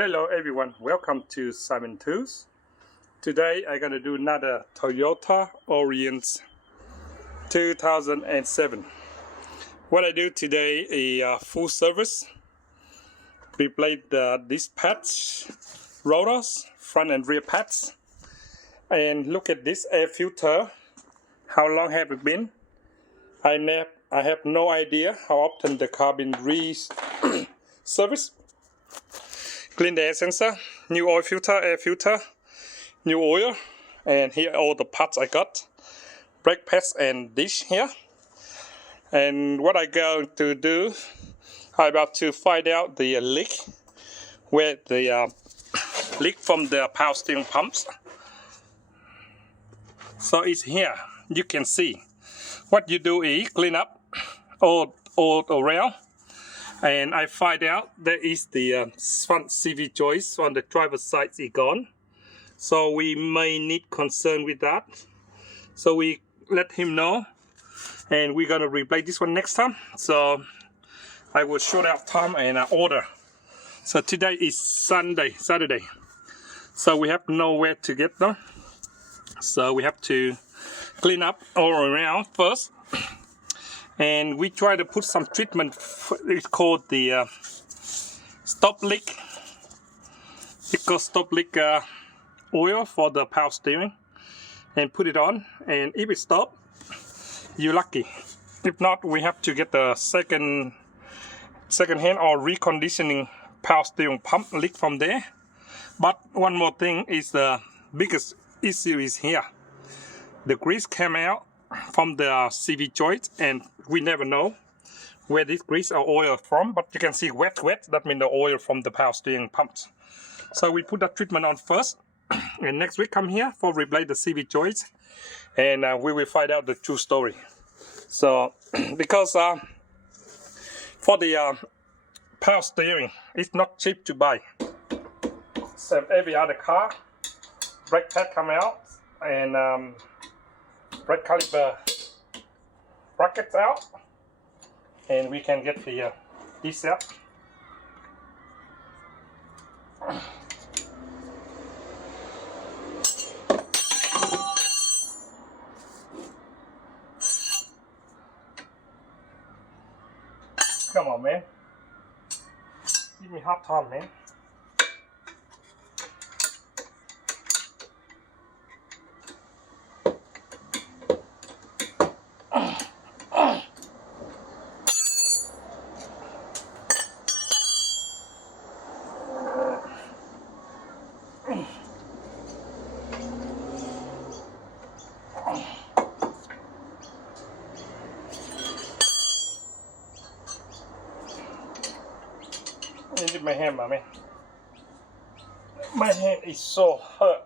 Hello everyone, welcome to Simon Tools. Today I'm going to do another Toyota Aurion 2007. What I do today is full service. Replace these pads, rotors, front and rear pads. And look at this air filter. How long have it been? I have no idea how often the car been re-serviced. Clean the air sensor, new oil filter, air filter, new oil, and here are all the parts I got. Brake pads and dish here. And what I'm going to do, I'm about to find out the leak, where the leak from the power steering pumps. So it's here, you can see. What you do is clean up all around. And I find out there is the front CV joist on the driver's side is gone. So we may need concern with that. So we let him know. And we're going to replace this one next time. So I will short out time and order. So today is Saturday. So we have nowhere to get them. So we have to clean up all around first. And we try to put some treatment, it's called the stop leak. It's called stop leak oil for the power steering. And put it on, and if it stops, you're lucky. If not, we have to get the second hand or reconditioning power steering pump leak from there. But one more thing is the biggest issue is here. The grease came out from the CV joint, and we never know where this grease or oil from, but you can see wet, that means the oil from the power steering pumps. So we put that treatment on first, and next week come here for replace the CV joints, and we will find out the true story. So because for the power steering, it's not cheap to buy. So every other car, brake pad come out, and brake caliper brackets out, and we can get the this out. Come on, man. Give me hard time, man. Look at my hand, man. My hand is so hurt.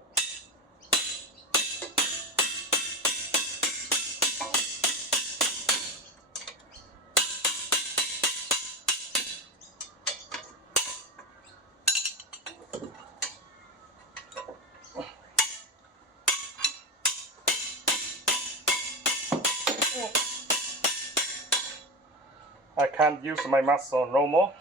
I can't use my muscle no more.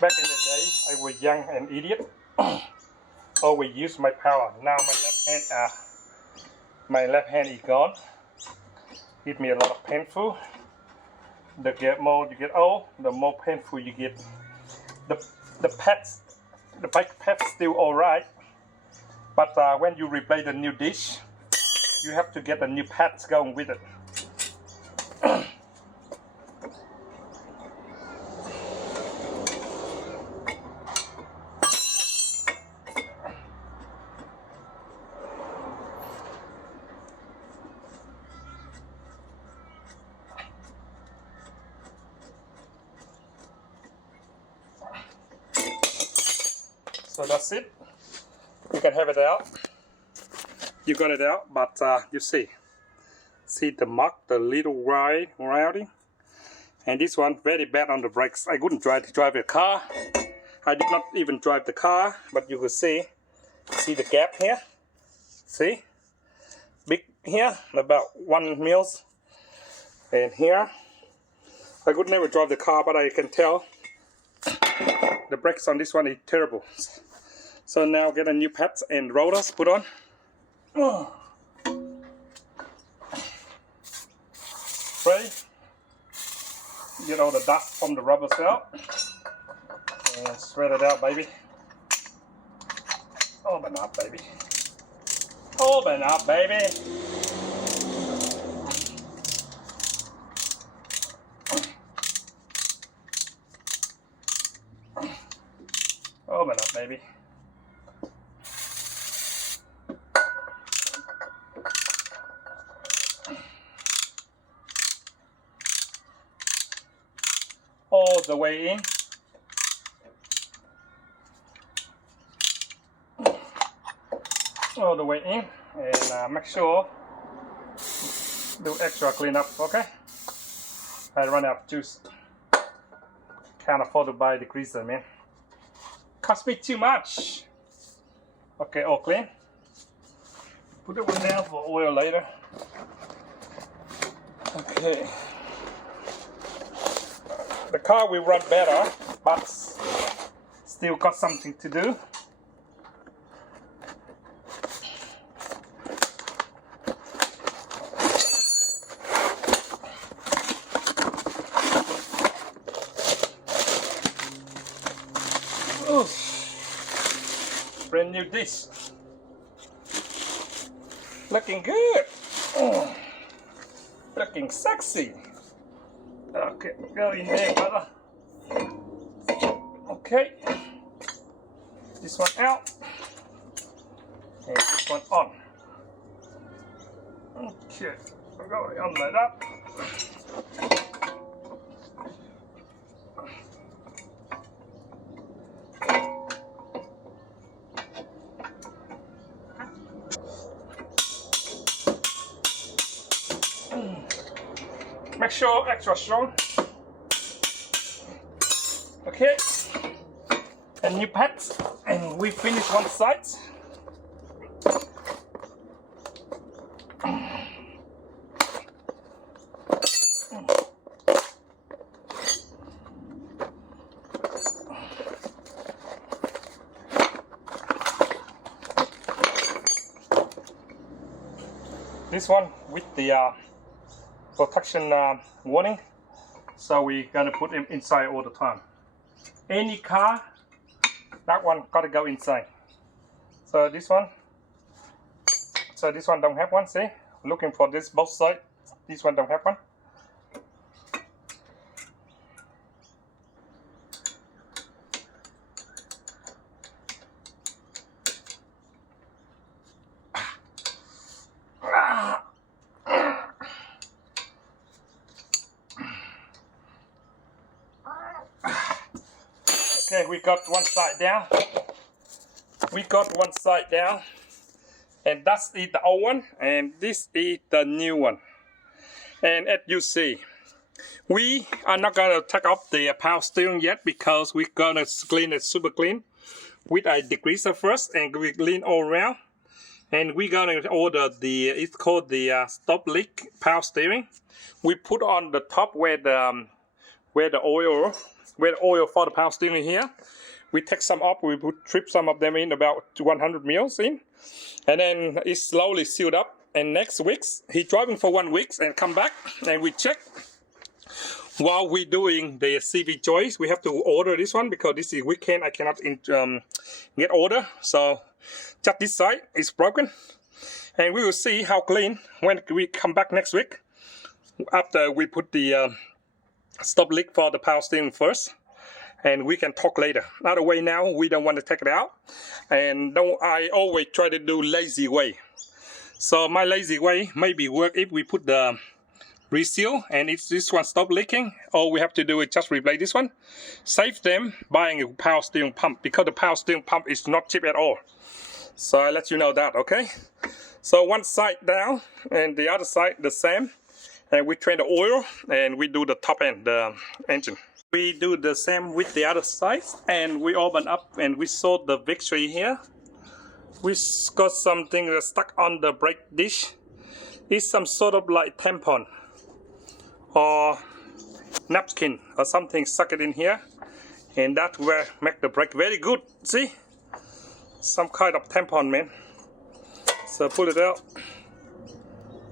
Back in the day, I was young and idiot. Always use my power. Now my left hand is gone. Give me a lot of painful. The more you get old, the more painful you get. The pads, the bike pads still alright, but when you replace the new dish, you have to get the new pads going with it. So that's it. You can have it out. You got it out, but you see the mark, the little routing. And this one very bad on the brakes. I couldn't drive the car. I did not even drive the car, but you could see the gap here. See, big here, about 1 mils, and here I could never drive the car, but I can tell The brakes on this one is terrible. So now get a new pads and rotors put on. Spray. Get all the dust from the rubbers out. And spread it out, baby. Open up, baby. Open up, baby. Open up, baby. All the way in. All the way in, and make sure do extra cleanup, okay? I run out of juice. Can't afford to buy the greaser, man. Cost me too much. Okay, all clean. Put it one down for oil later. Okay. The car will run better, but still got something to do. Brand new dish. Looking good. Looking sexy. Okay, go in there, brother. Okay. This one out. And this one on. Okay, we're going on like that. Make sure extra strong. Okay, and new pads, and we finish one side. This one with the protection warning, so we gotta put them inside all the time. Any car, that one gotta go inside. So this one don't have one. See, looking for this both sides. This one don't have one. Okay, we got one side down. We got one side down, and that's the old one, and this is the new one. And as you see, we are not gonna take off the power steering yet because we're gonna clean it super clean with a degreaser first, and we clean all around. And we're gonna order the it's called the stop leak power steering. We put on the top where the oil for the power steering here. We take some up, we trip some of them in, about 100 mils in, and then it's slowly sealed up. And next week, he's driving for 1 week and come back, and we check. While we're doing the CV choice, we have to order this one because this is weekend, I cannot get order. So just this side is broken, and we will see how clean when we come back next week after we put the stop leak for the power steering first, and we can talk later. Other way now, we don't want to take it out, and I always try to do lazy way. So my lazy way maybe work if we put the reseal and it's this one stop leaking. All we have to do is just replace this one. Save them buying a power steering pump because the power steering pump is not cheap at all. So I let you know that, okay? So one side down and the other side the same. And we train the oil and we do the top end, the engine. We do the same with the other side, and we open up and we saw the victory here. We got something stuck on the brake dish. It's some sort of like tampon or napkin or something stuck it in here. and that will make the brake very good. See, some kind of tampon, man. So pull it out.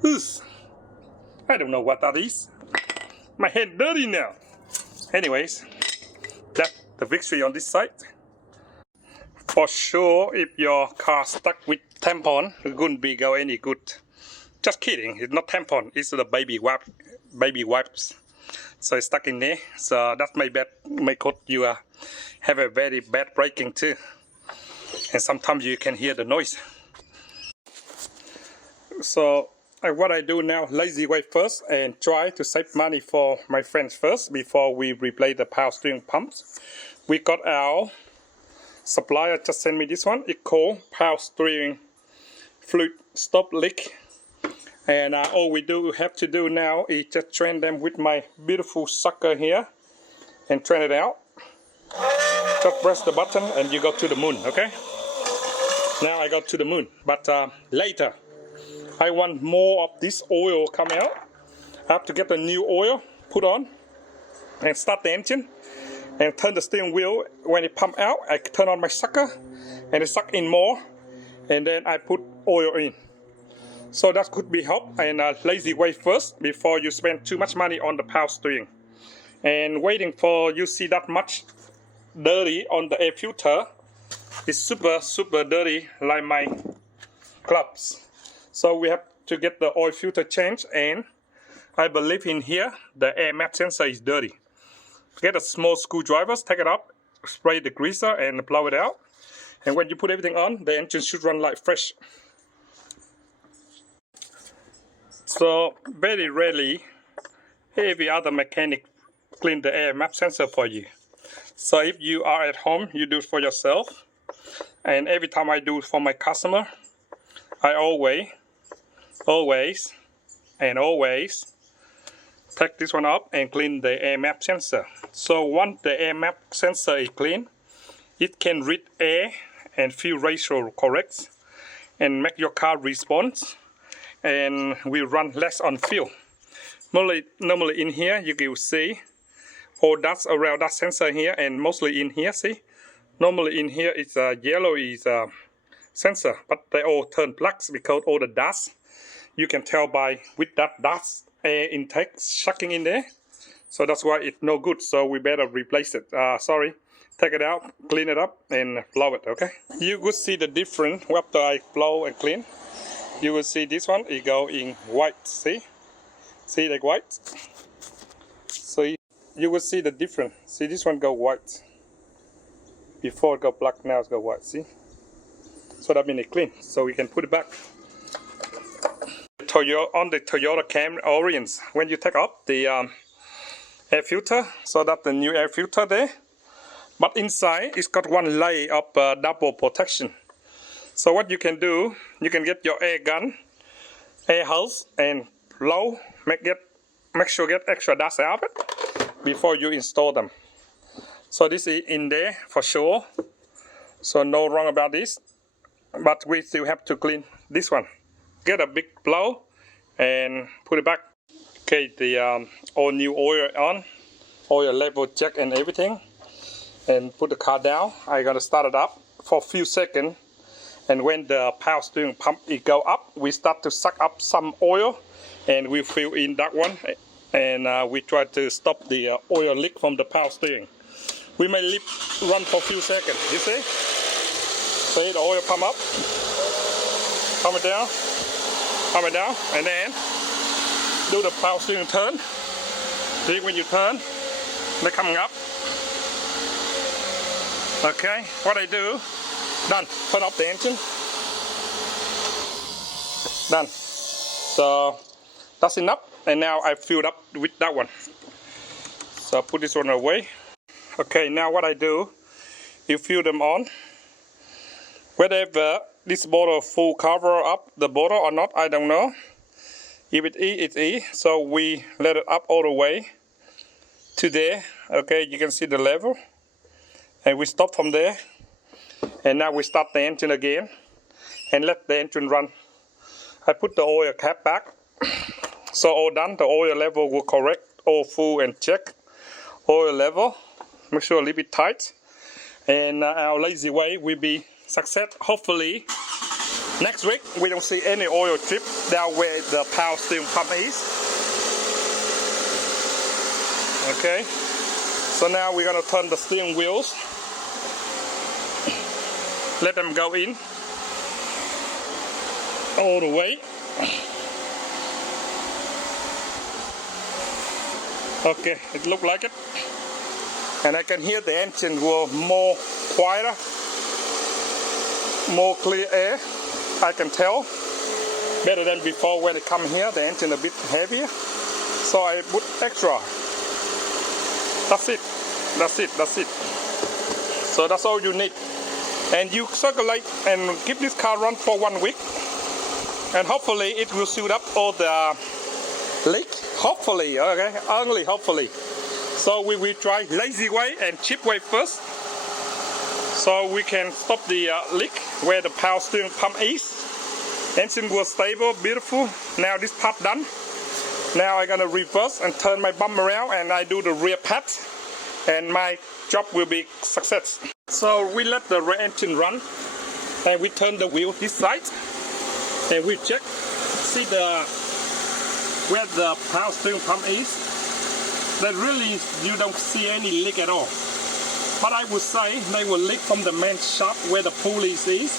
Oof. I don't know what that is. My hand dirty now. Anyways, that's the victory on this side. For sure, if your car stuck with tampon, it wouldn't be go any good. Just kidding, it's not tampon, it's the baby wipes. So it's stuck in there. So that may cause you have a very bad braking too. And sometimes you can hear the noise. So what I do now, lazy way first, and try to save money for my friends first before we replace the power steering pumps. We got our supplier just sent me this one. It's called power steering fluid stop leak. And all we have to do now is just train them with my beautiful sucker here and train it out. Just press the button and you go to the moon, okay? Now I got to the moon, but later I want more of this oil come out. I have to get the new oil put on and start the engine and turn the steering wheel. When it pump out, I turn on my sucker and it suck in more, and then I put oil in. So that could be help, and a lazy way first before you spend too much money on the power steering. And waiting for you see that much dirty on the air filter. It's super dirty like my gloves. So we have to get the oil filter changed, and I believe in here the air map sensor is dirty. Get a small screwdriver, take it up, spray the greaser and blow it out. And when you put everything on, the engine should run like fresh. So very rarely, every other mechanic clean the air map sensor for you. So if you are at home, you do it for yourself. And every time I do it for my customer, I always take this one up and clean the air map sensor. So once the air map sensor is clean, it can read air and fuel ratio correct and make your car respond and will run less on fuel. Normally in here you can see all that's around that sensor here, and mostly in here, see? Normally in here it's yellow is sensor, but they all turn black because all the dust, you can tell by with that dust air intake sucking in there. So that's why it's no good, so we better replace it. Take it out, clean it up and blow it, okay? You could see the difference after I blow and clean. You will see this one, it go in white, see? See like white? So you will see the difference. See, this one go white. Before it go black, now it's go white, see? So that means it's clean, so we can put it back. On the Toyota Camry Aurions, when you take up the air filter, so that the new air filter there, but inside it's got one layer of double protection. So what you can do, you can get your air gun, air hose, and blow, make sure get extra dust out of it before you install them. So this is in there for sure, so no wrong about this, but we still have to clean this one. Get a big blow and put it back. Okay, the all new oil on, oil level check and everything, and put the car down. I'm gonna start it up for a few seconds, and when the power steering pump it go up, we start to suck up some oil, and we fill in that one, and we try to stop the oil leak from the power steering. We may run for a few seconds. You see the oil pump up, pump it down, and then do the power steering turn. See, when you turn, they're coming up. Okay, what I do, done. Turn off the engine. Done. So that's enough, and now I filled up with that one. So I put this one away. Okay, now what I do, you fill them on. Whether this bottle full cover up the bottle or not, I don't know. If it is, it's E. So we let it up all the way to there. Okay, you can see the level. And we stop from there. And now we start the engine again and let the engine run. I put the oil cap back. So all done, the oil level will correct, all full and check. Oil level, Make sure a little bit tight. And our lazy way will be success. Hopefully, next week we don't see any oil drip down where the power steering pump is. Okay. So now we're gonna turn the steering wheels. Let them go in all the way. Okay, it looks like it. And I can hear the engine will more quieter, more clear air. I can tell better than before when it come here. The engine a bit heavier, so I put extra. That's it. That's it. That's it. So that's all you need. And you circulate and keep this car run for 1 week, and hopefully it will suit up all the leak. Hopefully, okay, only hopefully. So we will try lazy way and cheap way first, so we can stop the leak where the power steering pump is. Engine was stable, beautiful. Now this part done. Now I'm gonna reverse and turn my bump around, and I do the rear pad, and my job will be success. So we let the rear engine run, and we turn the wheel this side, and we check, see where the power steering pump is. That really you don't see any leak at all. But I would say they will leak from the main shaft where the pulley is.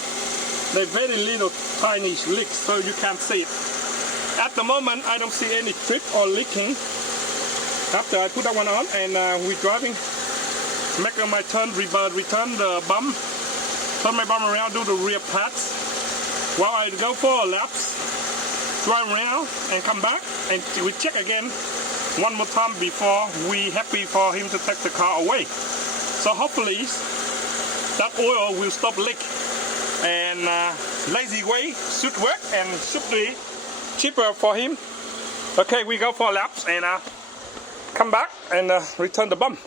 They're very little tiny leaks, so you can't see it. At the moment I don't see any drip or leaking. After I put that one on and we're driving, make my turn, return the bump, turn my bump around, do the rear pads. While I go for laps, drive around and come back, and we check again one more time before we happy for him to take the car away. So hopefully that oil will stop leak, and lazy way should work and should be cheaper for him. Okay, we go for laps and come back and return the bump.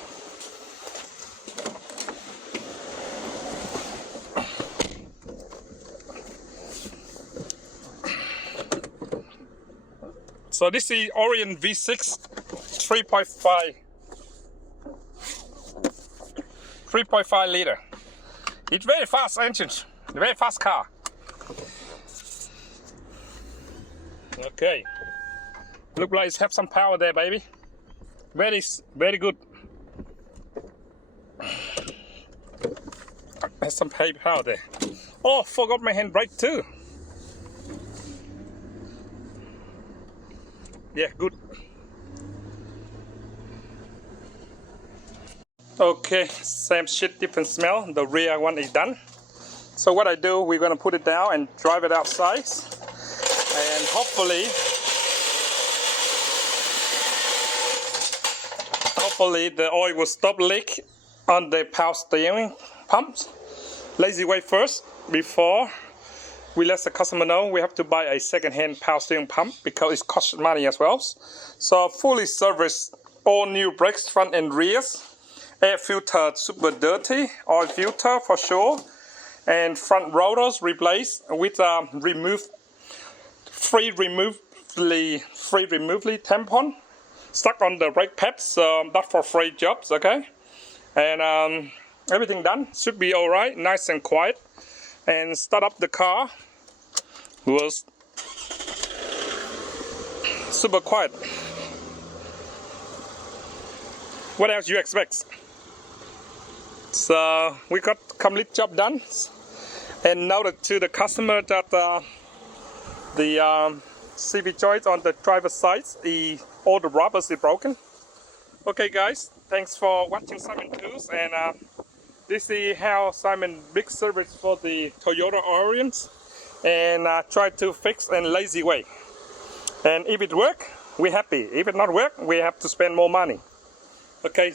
So this is Aurion V6 3.5 liter. It's very fast engine, very fast car. Okay, look like it have some power there, baby. Very good. Has some power there. Oh, forgot my handbrake too. Yeah, good. Okay, same shit, different smell. The rear one is done. So what I do, we're gonna put it down and drive it outside, and hopefully the oil will stop leak on the power steering pumps. Lazy way first before we let the customer know we have to buy a second-hand power steering pump because it costs money as well. So fully serviced, all new brakes, front and rears, air filter super dirty, oil filter for sure, and front rotors replaced with free removably tampon stuck on the brake pads. So that's for free jobs, okay? And everything done, should be all right, nice and quiet. And start up the car was super quiet. What else you expect? So we got complete job done, and noted to the customer that the CV joint on the driver's side, all the rubbers is broken. Okay guys, thanks for watching Simon Tools, and this is how Simon big service for the Toyota Aurions, and try to fix in lazy way. And if it work, we're happy. If it not work, we have to spend more money. Okay.